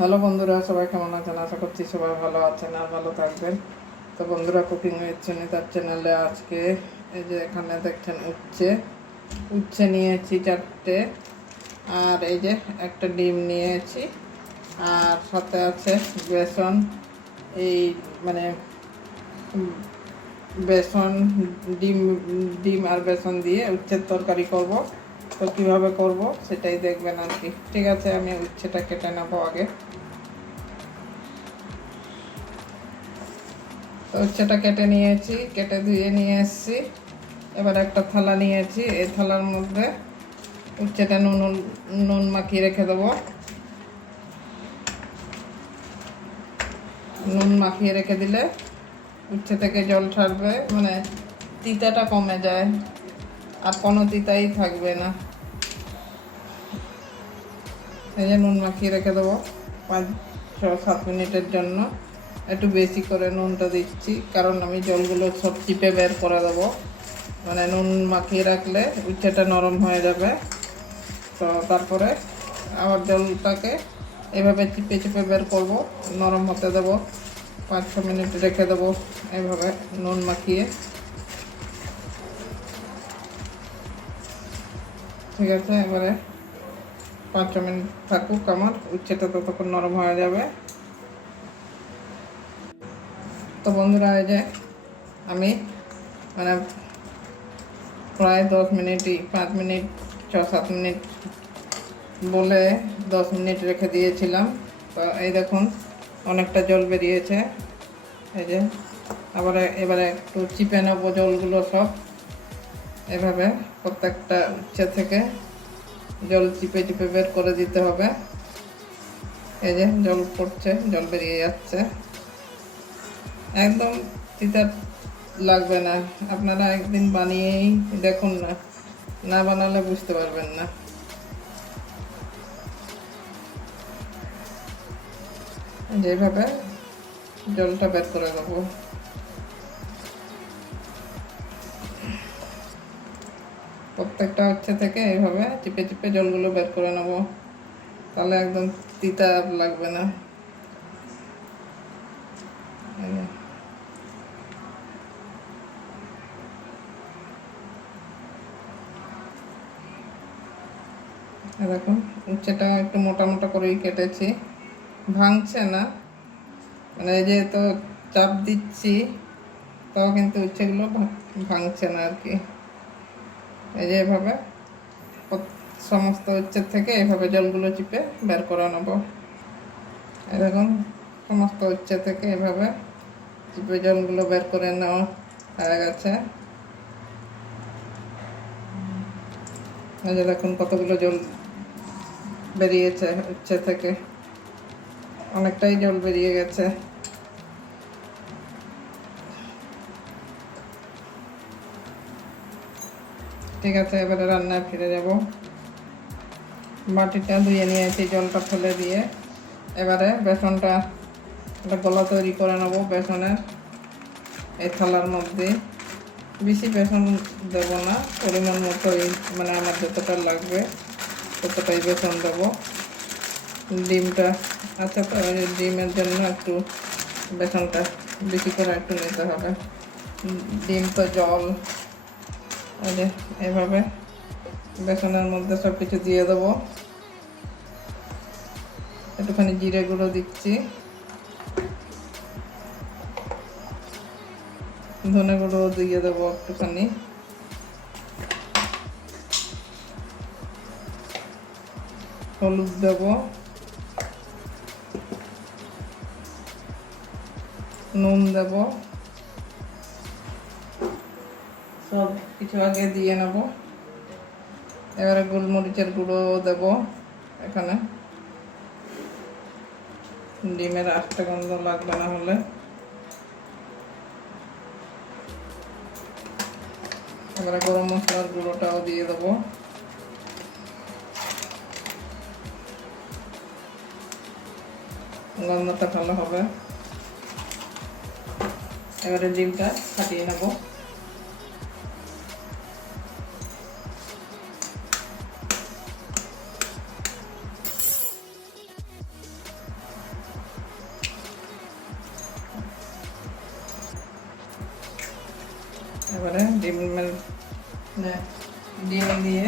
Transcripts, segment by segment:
Hello বন্ধুরা, সবাই কেমন আছেন? আশা করছি সবাই ভালো আছেন আর ভালো থাকবেন। তো বন্ধুরা কুকিং উইথ সুনিতার চ্যানেলে আজকে এই যে এখানে দেখছেন উচ্ছে। উচ্ছে নিয়েছি চারটে, আর এই যে একটা ডিম নিয়েছি। আর সাথে আছে বেসন। এই মানে বেসন, ডিম ডিম আর বেসন দিয়ে উচ্ছের তরকারি করব। তো কীভাবে করব সেটাই দেখবেন আর কি। ঠিক আছে, আমি উচ্ছেটা কেটে নেব আগে। উচ্ছেটা কেটে নিয়েছি, কেটে ধুয়ে নিয়ে এসেছি। এবার একটা থালা নিয়েছি, এই থালার মধ্যে উচ্ছেটা নুন নুন মাখিয়ে রেখে দেবো। নুন মাখিয়ে রেখে দিলে উচ্ছে থেকে জল ছাড়বে মানে তিতাটা কমে যায়, আর কোনো তিতাই থাকবে না। এই যে নুন মাখিয়ে রেখে দেবো পাঁচ, ছ, সাত মিনিটের জন্য। একটু বেশি করে নুনটা দিচ্ছি, কারণ আমি জলগুলো সব চিপে বের করে দেবো। মানে নুন মাখিয়ে রাখলে উচ্ছেটা নরম হয়ে যাবে। তো তারপরে আবার জলটাকে এভাবে চিপে চিপে বের করব, নরম হতে দেবো। পাঁচ ছ মিনিট রেখে দেবো এভাবে নুন মাখিয়ে। ঠিক আছে, এবারে পাঁচ ছ মিনিট থাকুক আমার উচ্ছেটা ততক্ষণ নরম হয়ে যাবে। তো বন্ধুরা, এই যে আমি মানে প্রায় দশ মিনিটই, পাঁচ মিনিট, ছ, সাত মিনিট বলে দশ মিনিট রেখে দিয়েছিলাম। তো এই দেখুন, অনেকটা জল বেরিয়েছে। এই যে, আবার, এবারে একটু চিপে নেব জলগুলো সব। এভাবে প্রত্যেকটা উচ্ছে থেকে জল চিপে চিপে বের করে দিতে হবে। এই যে, জল পড়ছে, জল বেরিয়ে যাচ্ছে। একদম তিতা লাগবে না। আপনারা একদিন বানিয়েই দেখুন না। না বানালে বুঝতে পারবেন না। যেভাবে জলটা বের করে দেবো প্রত্যেকটা হচ্ছে থেকে এইভাবে চিপে চিপে জলগুলো বের করে নেব। তাহলে একদম তিতা লাগবে না। দেখুন উচ্ছেটা একটু মোটা মোটা করেই কেটেছি। ভাঙছে না। মানে এই যে তো চাপ দিচ্ছি, তাও কিন্তু উচ্ছেগুলো ভাঙছে না আর কি এই যে এভাবে সমস্ত উচ্ছের থেকে এভাবে জলগুলো চিপে বের করে নেব। দেখুন সমস্ত উচ্ছে থেকে এভাবে চিপে জলগুলো বের করে নেওয়া হয়ে গেছে। দেখুন কতগুলো জল বেরিয়েছে উচ্ছে থেকে। অনেকটাই জল বেরিয়ে গেছে। ঠিক আছে, এবারে রান্নায় ফিরে যাব। মাটিটা ধুয়ে নিয়েছি জলটা ফেলে দিয়ে। এবারে বেসনটা, একটা গলা তৈরি করে নেব বেসনের, এই থালার মধ্যে। বেশি বেসন দেব না, পরিমাণ মতোই মানে আমার যতটা লাগবে। ততটাই বেসন দেবো ডিমটা আচ্ছা ডিমের জন্য একটু বেসনটা বেশি করে একটু নিতে হবে। ডিম তো জল। যে, এভাবে বেসনের মধ্যে সব কিছু দিয়ে দেবো। একটুখানি জিরে গুঁড়ো দিচ্ছি। ধনে গুঁড়ো দিয়ে দেবো একটুখানি। হলুদ দেবো। নুন দেব। সব কিছু আগে দিয়ে নেব। এবারে গোলমরিচের গুঁড়ো দেব এখানে। ডিমের আটটা গন্ধ লাগবে না হলে। এবারে গরম মশলার গুঁড়োটাও দিয়ে দেবো। গন্ধটা ভালো হবে। এবারে ডিমটা ফাটিয়ে নেব। এবারে ডিমের ডিম দিয়ে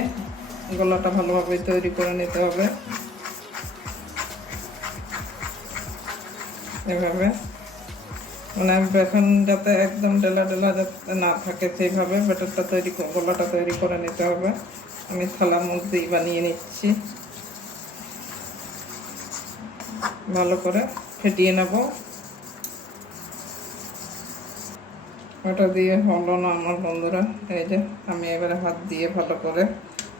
গলাটা ভালোভাবে তৈরি করে নিতে হবে। এভাবে। মানে বেসন যাতে একদম ডেলা ডেলা যাতে না থাকে সেইভাবে ব্যাটারটা তৈরি গোলাটা তৈরি করে নিতে হবে। আমি থালা মুখ দিয়ে বানিয়ে নিচ্ছি। ভালো করে ফেটিয়ে নেব। ওটা দিয়ে হলো না আমার বন্ধুরা। এই যে আমি এবারে হাত দিয়ে ভালো করে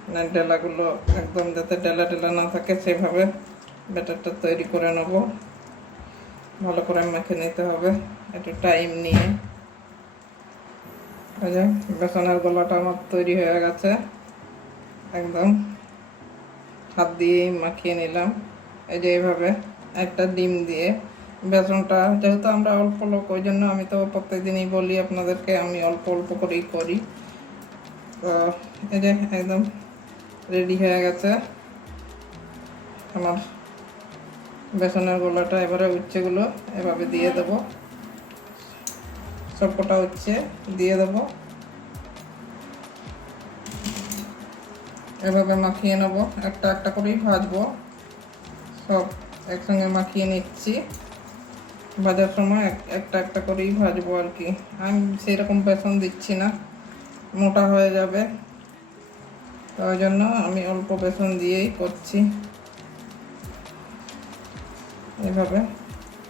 মানে ডেলাগুলো একদম যাতে ডেলা ডেলা না থাকে সেভাবে ব্যাটারটা তৈরি করে নেব। ভালো করে মেখে নিতে হবে। একটু টাইম নিয়ে। বেসনের গলাটা আমার তৈরি হয়ে গেছে। একদম। হাত দিয়ে মাখিয়ে নিলাম। এই যে এইভাবে একটা ডিম দিয়ে বেসনটা, যেহেতু আমরা অল্প লোক, ওই জন্য আমি তো প্রত্যেকদিনই বলি আপনাদেরকে, আমি অল্প অল্প করেই করি। তো এই যে একদম রেডি হয়ে গেছে। আমার বেসনের গোলাটা এবারে উচ্ছেগুলো এভাবে দিয়ে দেবো। সবকটা উচ্ছে দিয়ে দেবো। এভাবে মাখিয়ে নেব। একটা একটা করেই ভাজবো। সব একসঙ্গে মাখিয়ে নিচ্ছি। ভাজার সময় এক- একটা একটা করেই ভাজবো আর কি। আমি সেরকম বেসন দিচ্ছি না। মোটা হয়ে যাবে। তো ওই জন্য আমি অল্প বেসন দিয়েই করছি। এভাবে।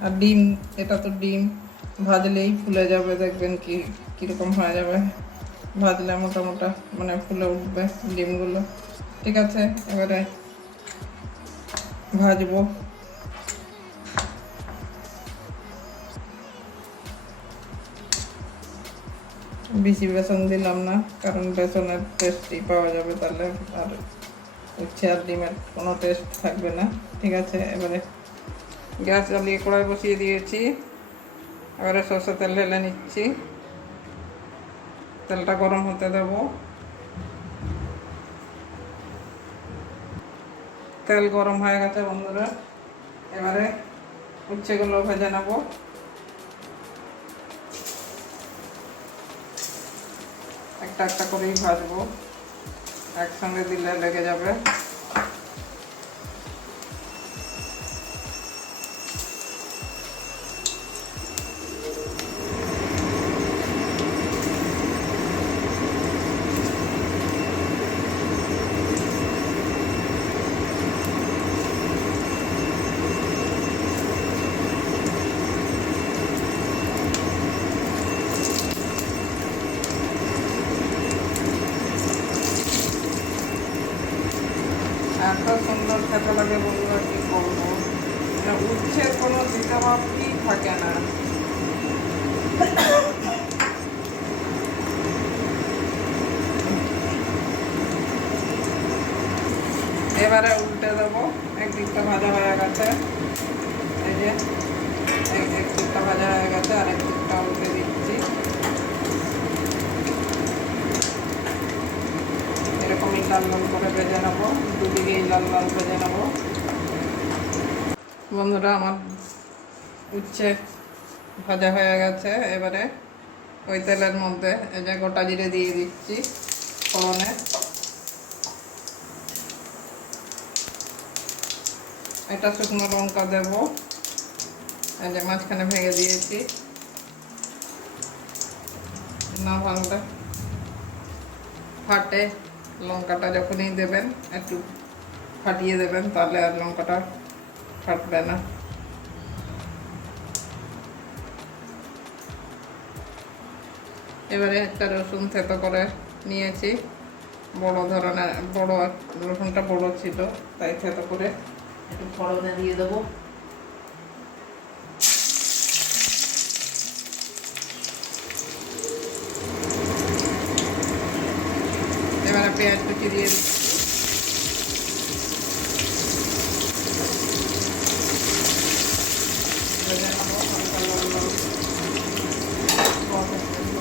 আর ডিম, এটা তো ডিম। ভাজলেই ফুলে যাবে, দেখবেন কি, কীরকম হয়ে যাবে। ভাজলে মোটা মোটা মানে ফুলে উঠবে ডিমগুলো। ঠিক আছে, এবারে ভাজবো। বেশি বেসন দিলাম না, কারণ বেসনের টেস্টই পাওয়া যাবে তাহলে। আর উচ্ছে আর ডিমের কোনো টেস্ট থাকবে না। ঠিক আছে, এবারে গ্যাস জ্বালিয়ে কড়াই বসিয়ে দিয়েছি। এবারে সর্ষে তেল ঢেলে নিচ্ছি। তেলটা গরম হতে দেব। তেল গরম হয়ে গেছে বন্ধুরা। এবারে উচ্ছেগুলো ভেজে নেব। একটা একটা করেই ভাজবো। একসঙ্গে দিলে লেগে যাবে। লাগে বন্ধুরা কি করব মানে উচ্ছের কোনো দ্বিতীয়ভাবই থাকে না। এবারে উল্টে দেবো। একদিকটা ভাজা হয়ে গেছে। এই যে এক এক ভাজা হয়ে গেছে, আর একদিকটা উল্টে দিচ্ছি। এরকমই লাল করে ভেজে নেব। দুদিকেই লাল লাল ভেজে নেব। বন্ধুরা, আমার উচ্ছে ভাজা হয়ে গেছে। এবারে ওই তেলের মধ্যে এই যে গোটা জিরে দিয়ে দিচ্ছি ফোড়নে। এটা শুকনো লঙ্কা দেব। এই যে মাঝখানে ভেঙে দিয়েছি। না ভাঙলে ফাটে। লঙ্কাটা যখনই দেবেন, একটু ফাটিয়ে দেবেন, তাহলে আর লঙ্কাটা ফাটবে না। এবারে একটা রসুন থেতো করে নিয়েছি। বড় ধরনের, বড় রসুনটা বড় ছিল, তাই থেতো করে একটু ফড়নে দিয়ে দেবো। পেঁয়াজ কুচি দিয়ে দিচ্ছি ভেজে নেব হালকা লাল লাল পর্যন্ত।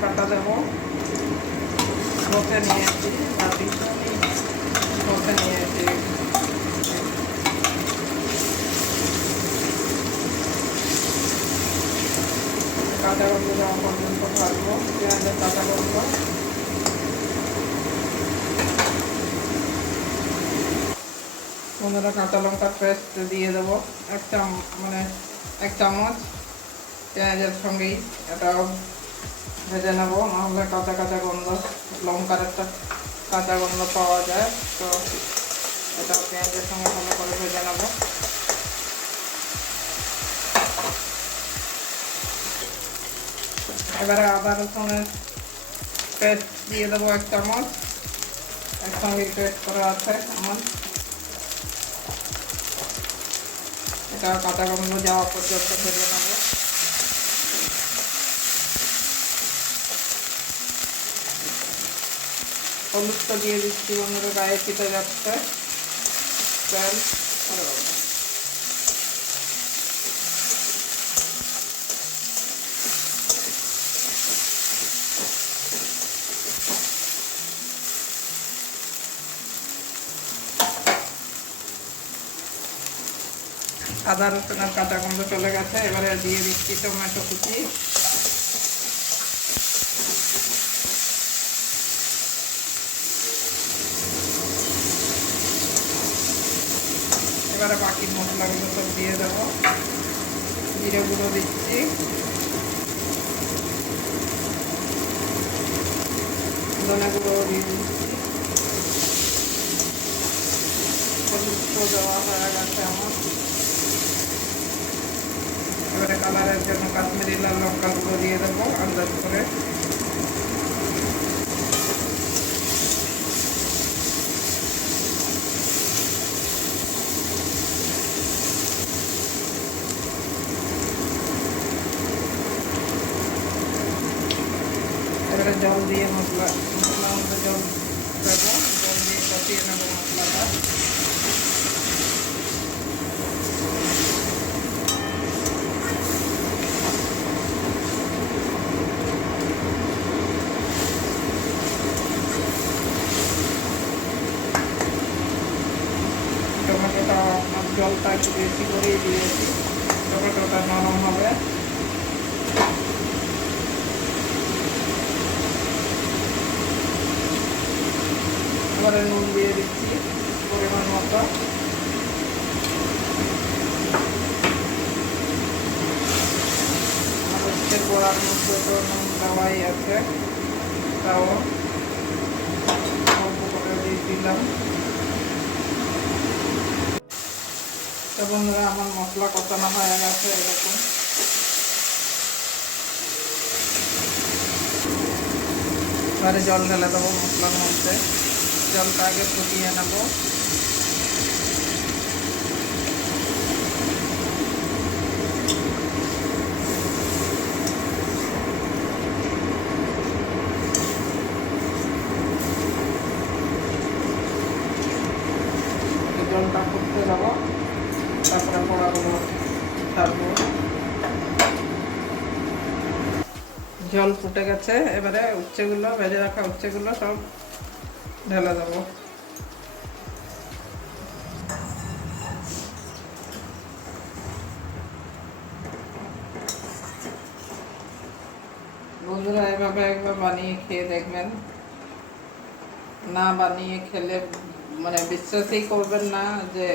কাঁচা দেবো বসে নিয়েছি বাটি বসে নিয়েছি কাঁচা গন্ধ দেওয়া পর্যন্ত ভাজবো পেঁয়াজের কাঁচা গন্ধ বন্ধুরা, কাঁচা লঙ্কা পেস্ট দিয়ে দেবো। এক মানে এক চামচ পেঁয়াজের সঙ্গেই এটাও ভেজে নেব। নাহলে কাঁচা কাঁচা গন্ধ, লঙ্কার একটা কাঁচা গন্ধ পাওয়া যায়। তো এটা পেঁয়াজের সঙ্গে ভালো করে ভেজে নেব। এবারে আদা রসুনের পেস্ট দিয়ে দেবো এক চামচ একসঙ্গে পেস্ট করা আছে আমার। এটা কাঁচা গন্ধ যাওয়া পর্যন্ত ভেজে নেব। হলুদটা দিয়ে দিচ্ছি বন্ধুরা, গায়ে চিটে যাচ্ছে। তেল। আদা রসুনের কাঁচা গন্ধ চলে গেছে, এবারে দিয়ে দিচ্ছি টমেটো কুচি। এবারে বাকি মশলাগুলো সব দিয়ে দেবো। জিরে গুঁড়ো দিচ্ছি। ধনে গুঁড়ো দিয়ে দিচ্ছি। হলুদ দেওয়া হয়ে গেছে আমার। কালারের জন্য কাশ্মীরি লাল লঙ্কা গুঁড়ো দিয়ে দেবো আন্দাজ করে এবারে জল দিয়ে মশলা মশলা মধ্যে জল দেবো জল দিয়ে কষিয়ে নেব মশলাটা টমেটোটা আপনার জলটা একটু বেশি করেই দিয়েছি টমেটোটা নরম হবে এবারে নুন দিয়ে দিচ্ছি পরিমাণ মতো আর হচ্ছে গোড়ার মধ্যে তো নুন দেওয়াই আছে তাও অল্প করে দিয়ে দিলাম তো বন্ধুরা, আমার মশলা কষানো হয়ে গেছে। এরকম। জল ঢেলে দেবো মশলার মধ্যে। জলটা আগে ফুটিয়ে নেব। জলটা ফুটতে দেবো তারপরে পোড়াগুলো ছাড়বো জল ফুটে গেছে, এবারে উচ্ছেগুলো, ভেজে রাখা উচ্ছেগুলো সব ঢেলে দেবো। বন্ধুরা, এভাবে একবার বানিয়ে খেয়ে দেখবেন। না বানিয়ে খেলে মানে বিশ্বাসই করবেন না যে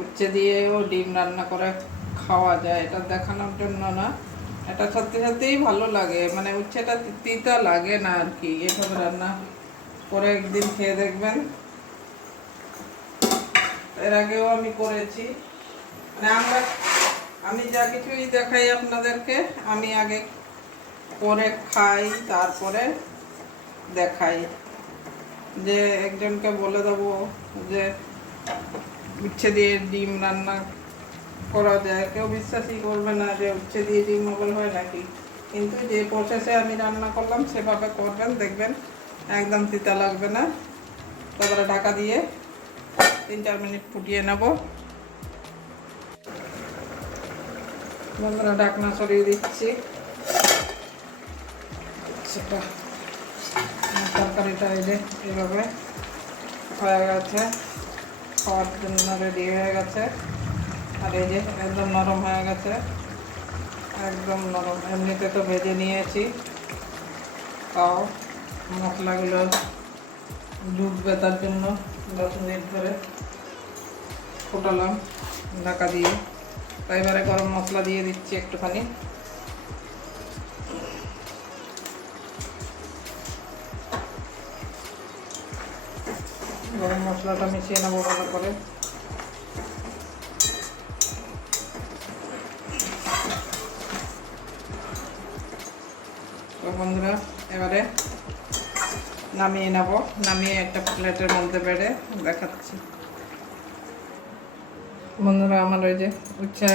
উচ্ছে দিয়েও ডিম রান্না করে খাওয়া যায়, এটা দেখানোর জন্য না। এটা সত্যি সত্যিই ভালো লাগে মানে উচ্ছেটা তিতা লাগে না আর কি। এভাবে রান্না করে একদিন খেয়ে দেখবেন। এর আগেও আমি করেছি। মানে আমরা, আমি যা কিছুই দেখাই আপনাদেরকে, আমি আগে করে খাই, তারপরে দেখাই। যে একজনকে বলে দেবো যে উচ্ছে দিয়ে ডিম রান্না করা যায়। কেউ বিশ্বাসই করবে না যে উচ্ছে দিয়ে ডিম মোবাইল হয় নাকি। কিন্তু যে প্রসেসে আমি রান্না করলাম, সেভাবে করবেন, দেখবেন একদম তিতা লাগবে না। তারপরে ঢাকা দিয়ে তিন চার মিনিট ফুটিয়ে নেব। বন্ধুরা, ঢাকনা সরিয়ে দিচ্ছি। সেটা যে এভাবে হয়ে গেছে। খাওয়ার জন্য রেডি হয়ে গেছে। আর এই যে একদম নরম হয়ে গেছে। একদম নরম। এমনিতে তো ভেজে নিয়েছি। তাও মশলাগুলো ডুববে তার জন্য। দশ মিনিট ধরে ফোটালাম ঢাকা দিয়ে। তাই এবারে গরম মশলা দিয়ে দিচ্ছি একটুখানি। গরম মশলাটা মিশিয়ে নেব ভালো করে। বন্ধুরা, এবারে নামিয়ে নেব। নামিয়ে একটা প্লেটের মধ্যে বেড়ে দেখাচ্ছি। বন্ধুরা, আমার ওই যে উচ্ছে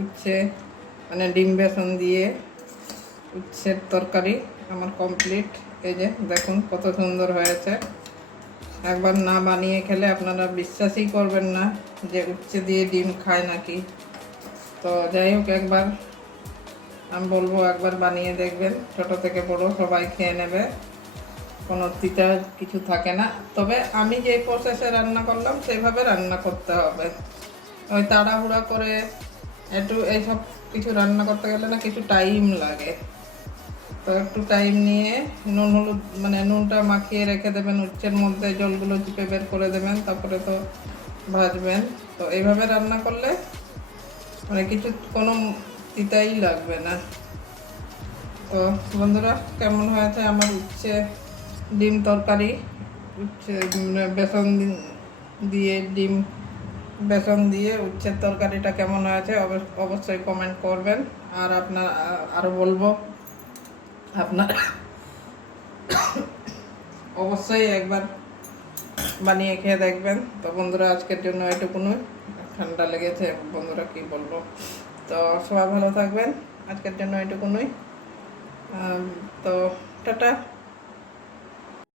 উচ্ছে মানে ডিম বেসন দিয়ে উচ্ছের তরকারি আমার কমপ্লিট। এই যে দেখুন কত সুন্দর হয়েছে। একবার না বানিয়ে খেলে আপনারা বিশ্বাসই করবেন না যে উচ্ছে দিয়ে ডিম খায় নাকি। তো যাই হোক, একবার আমি বলব, একবার বানিয়ে দেখবেন। ছোট থেকে বড়, সবাই খেয়ে নেবে। কোনো তিতা কিছু থাকে না। তবে আমি যে প্রসেসে রান্না করলাম সেইভাবে রান্না করতে হবে। ওই তাড়াহুড়া করে একটু এইসব কিছু রান্না করতে গেলে না কিছু টাইম লাগে। তো একটু টাইম নিয়ে নুন হলুদ মানে নুনটা মাখিয়ে রেখে দেবেন, উচ্ছের মধ্যে জলগুলো চিপে বের করে দেবেন, তারপরে তো ভাজবেন। তো এইভাবে রান্না করলে মানে কিছু কোনো তিতাই লাগবে না। তো বন্ধুরা, কেমন হয়েছে আমার উচ্ছে ডিম তরকারি? উচ্ছে বেসন দিয়ে ডিম, বেসন দিয়ে উচ্ছের তরকারিটা কেমন হয়েছে? অবশ্য- অবশ্যই কমেন্ট করবেন। আর আপনার আরও বলব আপনার অবশ্যই একবার বানিয়ে খেয়ে দেখবেন। তো বন্ধুরা, আজকের জন্য এটুকুনই। ঠান্ডা লেগেছে, বন্ধুরা কি বলব? তো সবাই ভালো থাকবেন। আজকের জন্য এটুকুনই। তো টাটা।